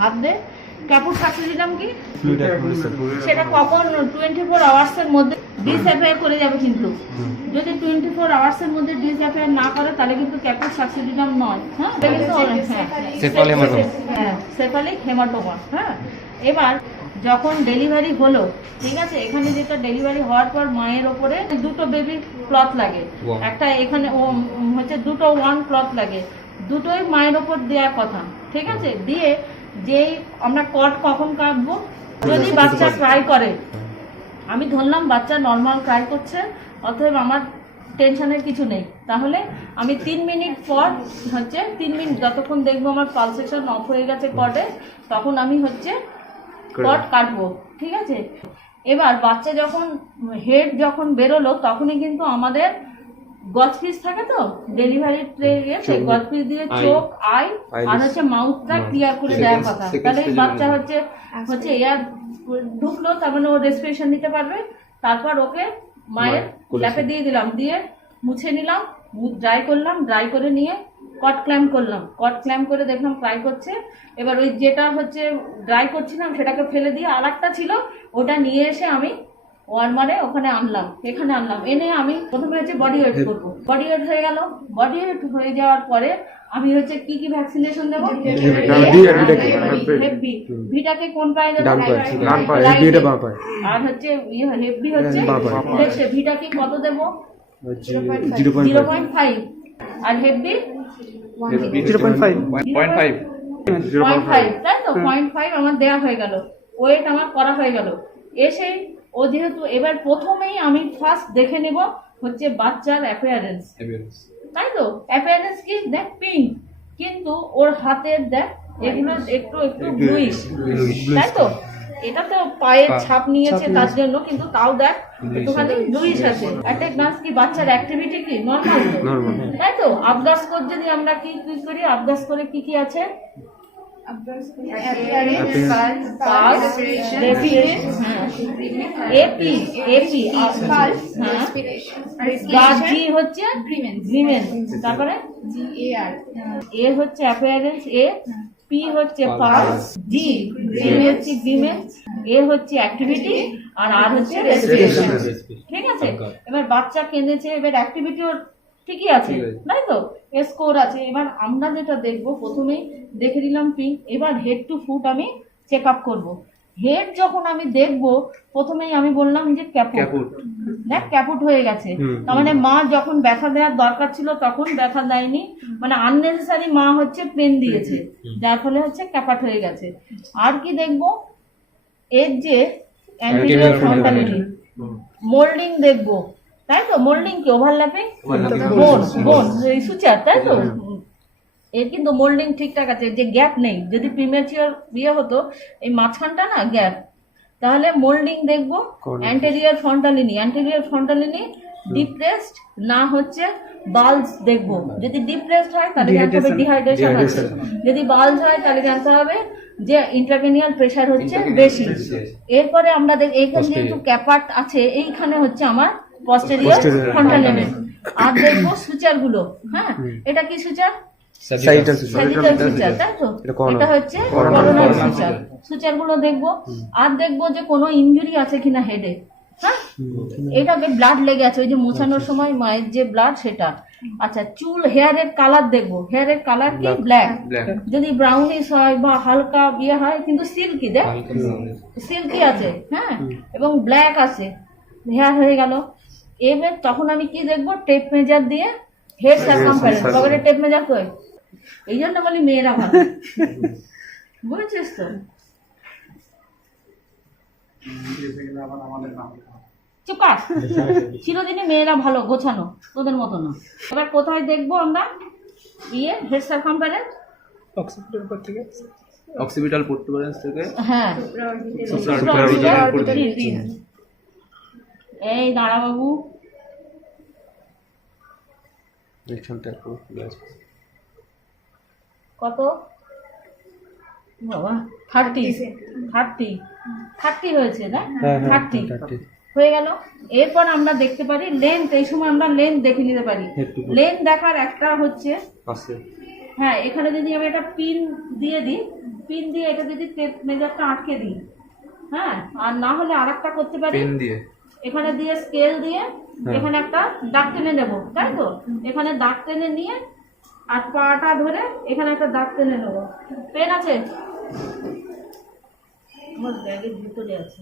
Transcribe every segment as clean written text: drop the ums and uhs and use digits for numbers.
হাত দে কাপড় থাকতে দিলাম কি সেটা কখন 24 আওয়ার্সের মধ্যে ডিসঅ্যাপিয়ার করে যাবে। কিন্তু যদি 24 আওয়ার্সের মধ্যে ডিসঅ্যাপিয়ার না করে তাহলে কিন্তু ক্যাপোর সাবসিডিয়াম নয়। হ্যাঁ, এটা কিন্তু সেফালিক হেমাটোমা। হ্যাঁ, এবার যখন ডেলিভারি হলো, ঠিক আছে, এখানে যেটা ডেলিভারি হওয়ার পর মায়ের ওপরে দুটো বেবি ক্লথ লাগে, একটা এখানে হচ্ছে দুটো ওয়ান ক্লথ লাগে, দুটোই মায়ের ওপর দেওয়ার কথা। ঠিক আছে, দিয়ে যেই আমরা কট কখন কাটবো, যদি বাচ্চা ট্রাই করে, আমি ধরলাম বাচ্চা নর্মাল ট্রাই করছে, অতএব আমার টেনশনের কিছু নেই, তাহলে আমি 3 মিনিট পর হচ্ছে 3 মিনিট যতক্ষণ দেখবো আমার পালসেশন অফ হয়ে গেছে কটে, তখন আমি হচ্ছে কট কাটবো। ঠিক আছে, এবার বাচ্চা যখন হেড যখন বেরোলো তখনই কিন্তু আমাদের গজ পিস থাকে, তো ডেলিভারি সেই গজ পিস দিয়ে চোখ, আই আর হচ্ছে মাউথটা ক্লিয়ার করে দেওয়ার কথা। তাহলে বাচ্চা হচ্ছে এয়ার ঢুকলো, তার মানে ও রেসপিরেশন নিতে পারবে। তারপর ওকে মায়ের ল্যাপে দিয়ে দিলাম, দিয়ে মুছে নিলাম, ড্রাই করলাম, ড্রাই করে নিয়ে কট ক্ল্যাম্প করলাম, কট ক্ল্যাম্প করে দেখলাম ট্রাই করছে। এবার ওই যেটা হচ্ছে ড্রাই করছিলাম সেটাকে ফেলে দিয়ে আর একটা ছিল ওটা নিয়ে এসে আমি ওয়ার্মারে ওখানে আনলাম, এখানে আনলাম, এনে আমি প্রথমে হচ্ছে বডি ওয়েট করবো। বডি ওয়েট হয়ে গেল, বডি ওয়েট হয়ে যাওয়ার পরে আমি হচ্ছে কি কি ভ্যাকসিনেশন দেবো, ভিটাকে কোন পায়ে দেবো, আর হচ্ছে হেভি হচ্ছে ভিটাকে কত দেবো, 0.5, আর হেভি 0.5, তাই তো 0.5 আমার দেওয়া হয়ে গেল, ওয়েট আমার করা হয়ে গেল। এসে ও যেহেতু এবার প্রথমেই আমি ফার্স্ট দেখে নেব হচ্ছে বাচ্চার অ্যাপিয়ারেন্স, তাই তো অ্যাপিয়ারেন্স কি দেখ পিঙ্ক, কিন্তু ওর হাতের দেখ এগুলো একটু একটু ব্লুইশ, তাই তো এটা তো পায়ের ছাপ নিয়েছে তার জন্য, কিন্তু তাও দেখ একটুখানি ব্লুইশ আছে। একটা গাছ কি বাচ্চার অ্যাক্টিভিটি কি নর্মাল, তাই তো আবদার্স করে যদি আমরা কি করি, আবদার্স করে কি কি আছে, তারপরে এ হচ্ছে অ্যাপিয়ারেন্স, এ পি হচ্ছে পালস, জি হচ্ছে গ্রিমেন্স, এ হচ্ছে অ্যাক্টিভিটি, আর আর হচ্ছে রেসপিরেশন। ঠিক আছে, এবার বাচ্চা কেঁদেছে, এবার অ্যাক্টিভিটি ওর ঠিকই আছে, তাই তো স্কোর আছে। এবার আমরা যেটা দেখবো প্রথমেই দেখে দিলাম পিঙ্ক, এবার হেড টু ফুট আমি চেক আপ করবো। হেড যখন আমি দেখবো প্রথমেই আমি বললাম যে ক্যাপুট, দেখ ক্যাপুট হয়ে গেছে, তার মানে মা যখন ব্যথা দেওয়ার দরকার ছিল তখন ব্যথা দেয়নি, মানে আননেসেসারি মা হচ্ছে পেন দিয়েছে, যার ফলে হচ্ছে ক্যাপাট হয়ে গেছে। আর কি দেখবো, এর যে অ্যান্টিরিয়র ফ্রন্টালিটি মোল্ডিং দেখবো, তাই তো মোল্ডিং কি ওভারল্যাপিং বোন সুচার, তাই তো এর কিন্তু মোল্ডিং ঠিকঠাক আছে, যে গ্যাপ নেই। যদি প্রিমেচিওর বিয়ে হতো এই মাঝখানটা না গ্যাপ, তাহলে মোল্ডিং দেখবো। অ্যান্টেরিয়র ফ্রন্টালিনি ডিপ্রেসড না হচ্ছে বাল্জ দেখবো, যদি ডিপ্রেসড হয় তাহলে জানতে হবে ডিহাইড্রেশন আছে, যদি বাল্জ হয় তাহলে জানতে হবে যে ইন্ট্রাক্রেনিয়াল প্রেসার হচ্ছে বেশি। এরপরে আমরা এইখানে যেহেতু ক্যাপাট আছে, এইখানে হচ্ছে আমার পস্টেরিয়র ফ্রন্টাল এলিমেন্ট। আর দেখবো সুচার গুলো, হ্যাঁ এটা কি সুচার, স্যাজিটাল সুচার, তাই তো এটা হচ্ছে করোনাল সুচার, সুচার গুলো দেখবো। আর দেখবো যে কোনো ইনজুরি আছে কিনা হেডে, হ্যাঁ এটাকে ব্লাড লেগে আছে ওই যে মোছানোর সময় মায়ের যে ব্লাড সেটা। আচ্ছা চুল হেয়ারের কালার দেখবো, হেয়ারের কালার কি ব্ল্যাক, যদি ব্রাউনিশ হয় বা হালকা ইয়ে হয় কিন্তু সিল্কি, দেখ সিল্কি আছে, হ্যাঁ এবং ব্ল্যাক আছে, হেয়ার হয়ে গেল। এবার তখন আমি কি দেখবো, টেপ মেজার দিয়ে হেড সার্কামফারেন্স, কবে টেপ মেজার কই, এই জন্য বলি মেয়েরা ভালো, বুঝেছিস তো। চুপা চিরদিনই মেয়েরা ভালো গোছানো, তোদের মতো না। এবার কোথায় দেখবো আমরা হেড সার্কামফারেন্স, অক্সিপিটাল প্রোটুবেরেন্স থেকে, হ্যাঁ এই দাঁড়া বাবু, কত বাবা 30 হয়েছে না, 30 হয়ে গেল। এরপর আমরা দেখতে পারি লেন্থ, এই সময় আমরা লেন্থ দেখে নিতে পারি। লেন্থ দেখার একটা হচ্ছে, হ্যাঁ এখানে যদি আমি একটা পিন দিয়ে দিই, পিন দিয়ে এটা যদি টেপ মেজারটা আটকে দিই, হ্যাঁ, আর না হলে আরেকটা করতে পারি, পেন দিয়ে এখানে দিয়ে স্কেল দিয়ে এখানে একটা দাগ টেনে নেবো, তাই তো? এখানে দাগ টেনে নিয়ে আর পাটা ধরে এখানে একটা দাগ টেনে নেবো। পেন আছে আমার ব্যাগের ভিতরে আছে।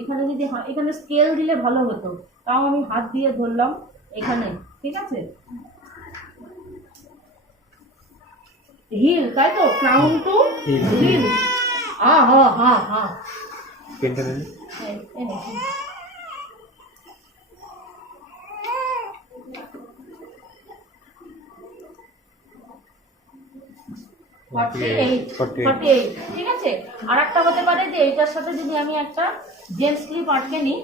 এখানে যদি এখানে স্কেল দিলে ভালো হতো, তাও আমি হাত দিয়ে ধরলাম এখানে, ঠিক আছে? হিল, তাই তো? Crown to hill. হ্যাঁ হ্যাঁ হ্যাঁ হ্যাঁ, পেনটা নেন। এই নে। 48, ঠিক আছে? আর একটা হতে পারে যে এইটার সাথে যদি আমি একটা জেল স্লিপ আটকে নিই,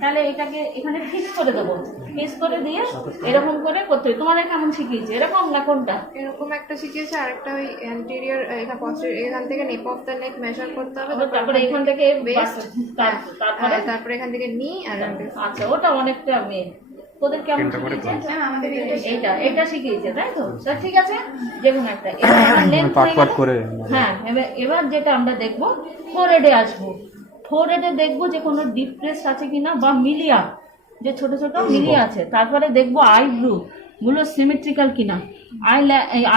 তাহলে এটাকে এখানে ফিক্স করে দেবো। ফিক্স করে দিয়ে এরকম করে করতে হবে। তোমাদের কেমন শিখিয়েছে, এরকম না কোনটা? এরকম একটা শিখিয়েছে, আরেকটা ওই অ্যান্টেরিয়র এখান থেকে নেপ অফ দ্য নেক মেজার করতে হবে, তারপরে এখান থেকে তারপরে এখান থেকে নি আর আচ্ছা, ওটা অনেকটা মেন। তোদের কেমন শিখিয়েছে? আমাদের এইটা শিখিয়েছে, তাই তো? তা ঠিক আছে, যেমন একটা এবার length হয়ে গেল। হ্যাঁ, এবার যেটা আমরা দেখবো, ফোরহেডে আসবো। ফোরহেডে দেখবো যে কোনো ডিপ প্রেস আছে কিনা, বা মিলিয়া, যে ছোট ছোট মিলিয়া আছে। তারপরে দেখবো আইব্রু গুলো সিমেট্রিক্যাল কিনা।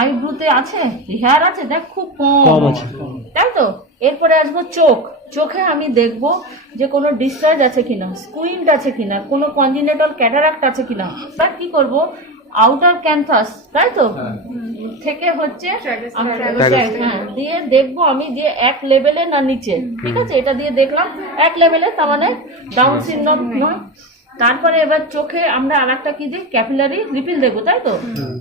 আইব্রুতে আছে হেয়ার আছে, দেখ খুব কম আছে, তাই তো? এরপরে আসবো চোখ। চোখে আমি দেখবো যে কোনো ডিসচার্জ আছে কিনা, স্কুইন্ট আছে কিনা, কোনো কনজিনেটাল ক্যাটারাক্ট আছে কিনা। তার কি করব, আউটার ক্যানভাস, তাই তো, থেকে হচ্ছে হ্যাঁ দিয়ে দেখবো আমি যে এক লেভেলে না নিচে, ঠিক আছে? এটা দিয়ে দেখলাম এক লেভেলে, তার মানে ডাউন সিনড্রোম নয়। তারপরে এবার চোখে আমরা আর একটা কি দিই, ক্যাপিলারি রিপিল দেখবো, তাই তো?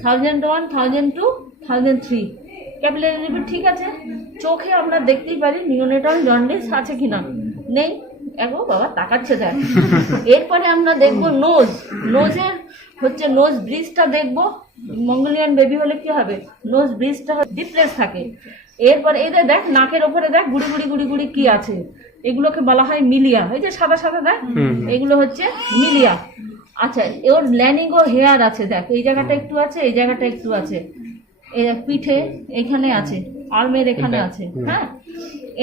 1001, 1002, 1003 ক্যাপিলারি রিপিল, ঠিক আছে? চোখে আমরা দেখতেই পারি নিওনেটাল জন্ডিস আছে কিনা, নেই। এগো বাবা তাকাচ্ছে দেখ। এরপরে আমরা দেখবো নোজ। নোজের হচ্ছে নোজ ব্রিজটা দেখবো। মঙ্গোলিয়ান বেবি হলে কি হবে, নোজ ব্রিজটা ডিপ্রেস থাকে। এরপরে এদের দেখ নাকের ওপরে দেখ গুড়ি গুড়ি গুড়ি গুড়ি কি আছে, এগুলোকে বলা হয় মিলিয়া। এই যে সাদা সাদা দেখ, এগুলো হচ্ছে মিলিয়া। আচ্ছা, ওর ল্যানিগো হেয়ার আছে, দেখ এই জায়গাটা একটু আছে, এই জায়গাটা একটু আছে, পিঠে এখানে আছে, আর্মের এখানে আছে। হ্যাঁ,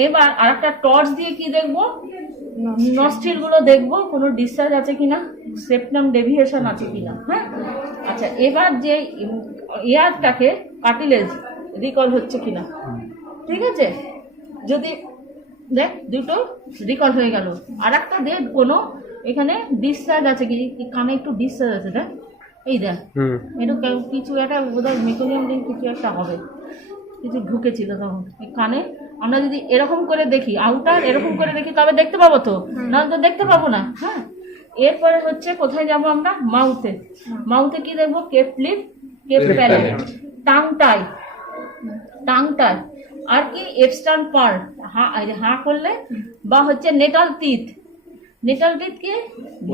এবার আরেকটা টর্চ দিয়ে কি দেখবো, নস্ট্রিল গুলো দেখবো কোনো ডিসচার্জ আছে কিনা, সেপ্টাম ডেভিয়েশন আছে কিনা। হ্যাঁ, আচ্ছা, এবার যে ইয়ারটাকে কার্টিলেজ রিকল হচ্ছে কিনা, ঠিক আছে? যদি দেখ দুটো রিকল হয়ে গেল, আর একটা দেখ কোনো এখানে ডিসচার্জ আছে কি, কানে একটু ডিসচার্জ আছে, দেখ এই দেখ একটু কিছু একটা বোধহয় মেকোনিয়াম দিন কিছু একটা হবে, কিছু ঢুকেছিল তখন এই কানে। আমরা যদি এরকম করে দেখি, আউটার এরকম করে দেখি, তবে দেখতে পাবো তো, নাহলে তো দেখতে পাবো না। হ্যাঁ, এরপরে হচ্ছে কোথায় যাব আমরা, মাউথে। মাউথে কি দেখবো, cleft lip, cleft palate, tongue tie, tongue tie, আর কি এপস্টার্ন পার্ল, হাঁ করলে, বা হচ্ছে নেটাল টিথ। নেটাল টিথ কি,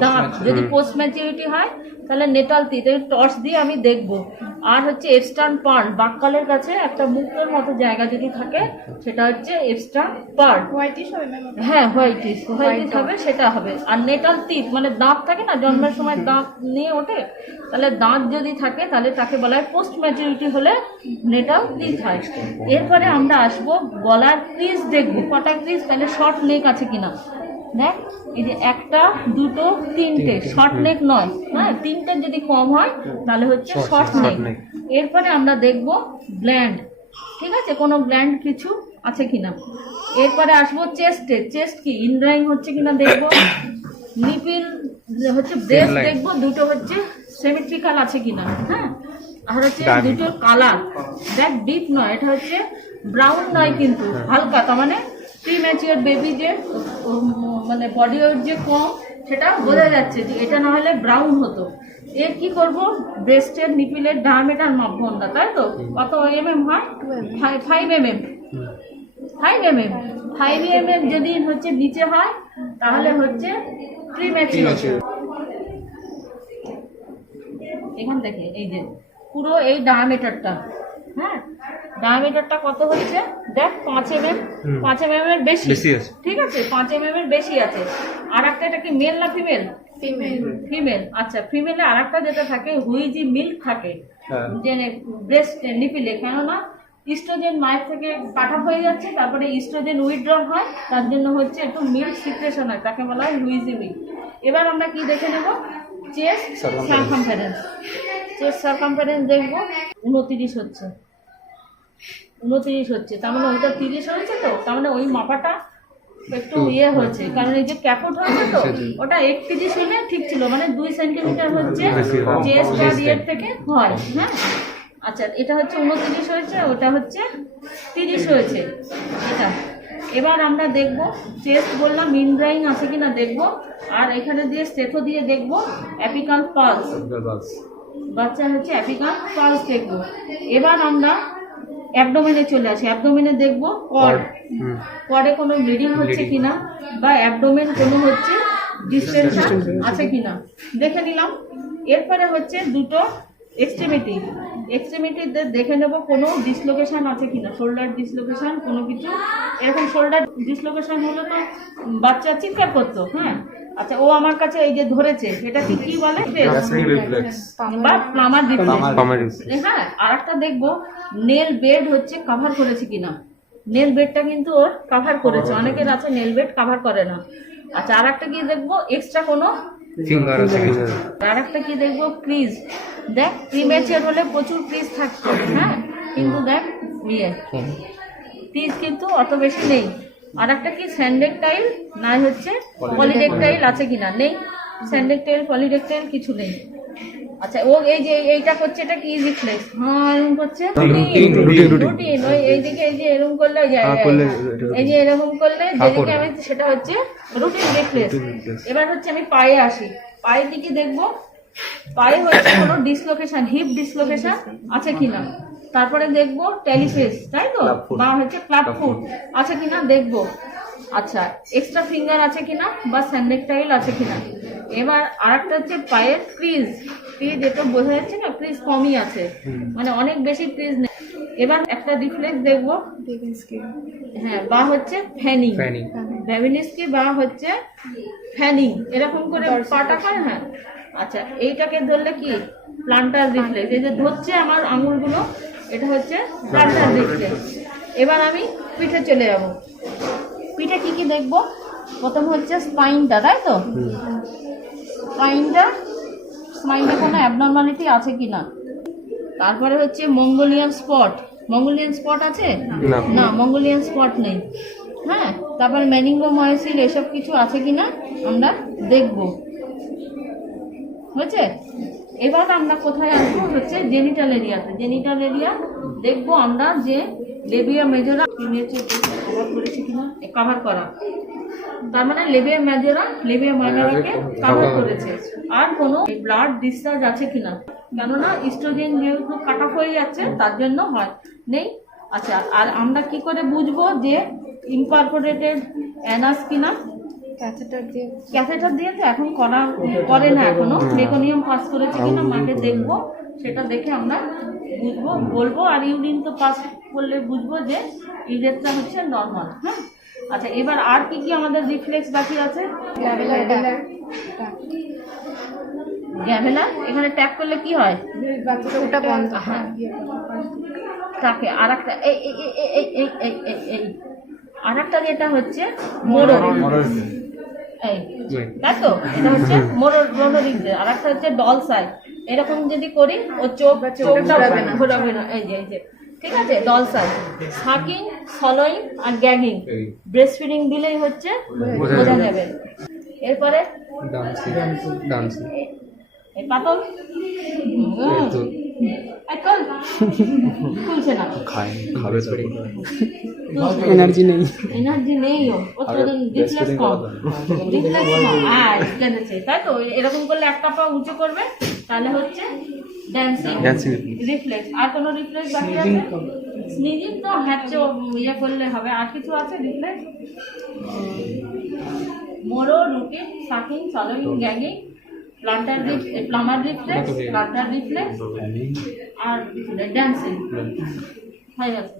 দাঁত যদি পোস্ট ম্যাচুরিটি হয় তাহলে নেটাল টিথ, টর্চ দিয়ে আমি দেখবো। আর হচ্ছে এপস্টার্ন পার্ল, বাক্কালের কাছে একটা মুক্তোর মতো জায়গা যদি থাকে, সেটা হচ্ছে এপস্টার্ন পার্ল। হোয়াইটিশ হবে ম্যাম? হ্যাঁ, হোয়াইটিশ হবে, সেটা হবে। আর নেটাল টিথ মানে দাঁত থাকে না, জন্মের সময় দাঁত নিয়ে ওঠে, তাহলে দাঁত যদি থাকে তাহলে তাকে বলা হয় পোস্ট ম্যাচুরিটি হলে নেটাল টিথ হয়। এরপরে আমরা আসবো গলার ক্রিজ দেখবো, কটা ক্রিজ, তাহলে শর্ট নেক আছে কিনা। দেখ এই যে একটা, দুটো, তিনটে, শর্ট নেক নয়। হ্যাঁ, তিনটে যদি কম হয় তাহলে হচ্ছে শর্ট নেক। এরপরে আমরা দেখবো গ্ল্যান্ড, ঠিক আছে, কোনো গ্ল্যান্ড কিছু আছে কিনা। এরপরে আসবো চেস্টে, চেস্ট কি ইনড্রাইং হচ্ছে কিনা দেখবো। নিপিল হচ্ছে ব্রেস্ট দেখবো, দুটো হচ্ছে সিমেট্রিক্যাল আছে কিনা। হ্যাঁ, আর হচ্ছে দুটোর কালার দেখ ডিপ নয়, এটা হচ্ছে ব্রাউন নয় কিন্তু হালকা, তার মানে প্রিম্যাচিওর বেবি যে মানে বডি ওয়েট যে কম, সেটা বোঝা যাচ্ছে যে এটা না হলে ব্রাউন হতো। এর কি করব, ব্রেস্টের নিপিলের ডায়ামিটার মাপবো আমরা, তাই তো? কত mm হয়, 5 mm, 5 mm যদি হচ্ছে নিচে হয় তাহলে হচ্ছে প্রিম্যাচিওর। এখান থেকে এই যে পুরো এই ডায়ামিটারটা, হ্যাঁ, ডায়ামিটারটা কত হচ্ছে দেখ, 5 mm, 5 mm এর বেশি, ঠিক আছে, 5 mm এর বেশি আছে। আর একটা, এটা কি মেল না ফিমেল? ফিমেল। আচ্ছা, ফিমেলে আর একটা যেটা থাকে হুইজি মিল্ক থাকে যে ব্রেস্ট নিপিলে, কেননা ইস্ট্রোজেন মায়ের থেকে কাটা হয়ে যাচ্ছে, তারপরে ইস্ট্রোজেন উইথড্রল হয়, তার জন্য হচ্ছে একটু মিল্ক সিক্রেশন হয়, তাকে বলা হয় লুইজি মিল্ক। এবার আমরা কি দেখে নেব, চেস্ট সারকামফারেন্স। চেস্ট সারকামফারেন্স দেখবো 29 হচ্ছে, 29 হচ্ছে, তার মানে ওইটা 30 হয়েছে, তো তার মানে ওই মাপাটা একটু ইয়ে হয়েছে, কারণ এই যে ক্যাপোট হয়েছে তো ওটা 31 হলে ঠিক ছিল, মানে 2 সেন্টিমিটার হচ্ছে চেস্ট আর ইয়ের থেকে হয়। হ্যাঁ, আচ্ছা, এটা হচ্ছে 29 হয়েছে, ওটা হচ্ছে 30 হয়েছে এটা। এবার আমরা দেখব চেস্ট বললাম ইনড্রাইং আছে কিনা দেখব, আর এখানে দিয়ে স্টেথো দিয়ে দেখব অ্যাপিকাল পালস, বাচ্চা হচ্ছে অ্যাপিকাল পালস দেখব। এবার আমরা অ্যাবডোমেনে চলে আসি, অ্যাবডোমেনে দেখব কর্ড, কর্ডে কোনো ব্লিডিং হচ্ছে কিনা, বা অ্যাবডোমেন কোনো হচ্ছে ডিস্টেনশন আছে কিনা দেখে নিলাম। এরপরে হচ্ছে দুটো এক্সট্রিমিটি, এক্সট্রিমিটিতে দেখে নেব কোনো ডিসলোকেশন আছে কিনা, শোল্ডার ডিসলোকেশন কোনো কিছু, এরকম শোল্ডার ডিসলোকেশন হলো তো বাচ্চা চিৎকার করতো। হ্যাঁ, আচ্ছা, ও আমার কাছে এই যে ধরেছে, এটা কি বলে, বা প্লামার রিফ্লেক্স। হ্যাঁ, আর একটা দেখবো নেল বেড হচ্ছে কভার করেছে কিনা, নেল বেডটা কিন্তু ওর কভার করেছে, অনেকের আছে নেল বেড কভার করে না। আচ্ছা, আর একটা কি দেখবো এক্সট্রা কোনো ফিঙ্গার আছে কিনা, আর একটা কি দেখবো ক্রিজ, দেখ প্রিম্যাচিওর হলে প্রচুর ক্রিজ থাকতো, হ্যাঁ, কিন্তু দেখ ইয়ে ক্রিজ কিন্তু অত বেশি নেই। আর একটা কি স্যান্ডেকটাইল না হচ্ছে পলিডেকটাইল আছে কিনা, নেই, স্যান্ডেকটাইল পলিডেকটাইল কিছু নেই। আচ্ছা, ও এই যে এইটা করছে, এটা কি রিফ্লেক্স, হ্যাঁ এরকম করছে রুটিন, ওই এইদিকে এই যে এরকম করলে এই যে এরকম করলে যেদিকে আমি সেটা হচ্ছে রুটিন রিফ্লেক্স। এবার হচ্ছে আমি পায়ে আসি, পায়ের দিকে দেখবো পায়ে হচ্ছে কোনো ডিসলোকেশন, হিপ ডিসলোকেশন আছে কিনা, তারপরে দেখবো টেলিফেস, তাই তো, বা হচ্ছে ক্লাব ফুট আছে কিনা দেখবো। আচ্ছা, এক্সট্রা ফিঙ্গার আছে কিনা বা স্যান্ডেকটাইল আছে কিনা। এবার আরেকটা হচ্ছে পায়ের ক্রিজ, ক্রিজ এটা বোঝা যাচ্ছে না, ক্রিজ কমই আছে, মানে অনেক বেশি ক্রিজ নেই। এবার একটা রিফ্লেক্স দেখবো, হ্যাঁ, বা হচ্ছে ফ্যানিং, ভ্যাভিনিসকি বা হচ্ছে ফ্যানিং, এরকম করে পাটা করে। হ্যাঁ, আচ্ছা, এইটাকে ধরলে কি প্লান্টার রিফ্লেক্স, এই যে ধরছে আমার আঙুলগুলো, এটা হচ্ছে প্লান্টার রিফ্লেক্স। এবার আমি পিঠে চলে যাব, পিঠে কি কি দেখবো, প্রথম হচ্ছে স্পাইনটা, তাই তো, স্পাইনটা কোনো অ্যাবনর্মালিটি আছে কিনা, তারপরে হচ্ছে মঙ্গোলিয়ান স্পট, মঙ্গোলিয়ান স্পট আছে না, মঙ্গোলিয়ান স্পট নেই। হ্যাঁ, তারপরে ম্যানিঙ্গোমায়োসিল এসব কিছু আছে কিনা আমরা দেখবো, হয়েছে। এবার আমরা কোথায় আসবো, হচ্ছে জেনিটাল এরিয়াতে, জেনিটাল এরিয়া দেখবো আমরা যে লেবিয়া মেজরা কভার করেছে কিনা, কভার করা, তার মানে লেবিয়া মেজরাকে কভার করেছে, আর কোনো ব্লাড ডিসচার্জ আছে কিনা, কেননা ইস্ট্রোজেন যেহেতু কাট অফ হয়ে যাচ্ছে তার জন্য হয়, নেই। আচ্ছা, আর আমরা কি করে বুঝবো যে ইনকর্পোরেটেড অ্যানাস কিনা, ক্যাথেটার দিয়ে তো এখন করে না, এখনো মেকোনিয়াম পাস করেছে কিনা মাকে দেখবো, সেটা দেখে আমরা বুঝবো, বলবো। আর ইউরিন তো পাস করলে বুঝবো যে ইজেটটা হচ্ছে নর্মাল। হ্যাঁ, আচ্ছা, এবার আর কি কি আমাদের রিফ্লেক্স বাকি আছে, গ্যাভেলার, এখানে ট্যাপ করলে কি হয়, ওটা বন্ধ, হ্যাঁ, তাকে আর একটা এই আর একটা যেটা হচ্ছে মোড়র, এই তাই তো, এটা হচ্ছে মোড়র, আর একটা হচ্ছে ডল সাই, এরকম যদি করি ও চোখটা ঘোরাবে না, এই যে ঠিক আছে, ডল সাই, সাকিং, সলোইং আর গ্যাগিং, ব্রেস্ট ফিডিং দিলেই হচ্ছে বোঝা যাবে। এরপরে এই পাতল খুলছে না, এনার্জি নেই, তাই তো, এরকম করলে একটা পা উঁচু করবে, তাহলে হচ্ছে ড্যান্সিং রিফ্লেক্স। আর কোনো রিফ্লেক্স বাকি আছে, স্নিজিং তো হ্যাচে ইয়ে করলে হবে, আর কিছু আছে reflex, Moro, rooting, sucking, swallowing, gagging, palmar reflex, plantar reflex আর ড্যান্সিং হয়ে গেছে।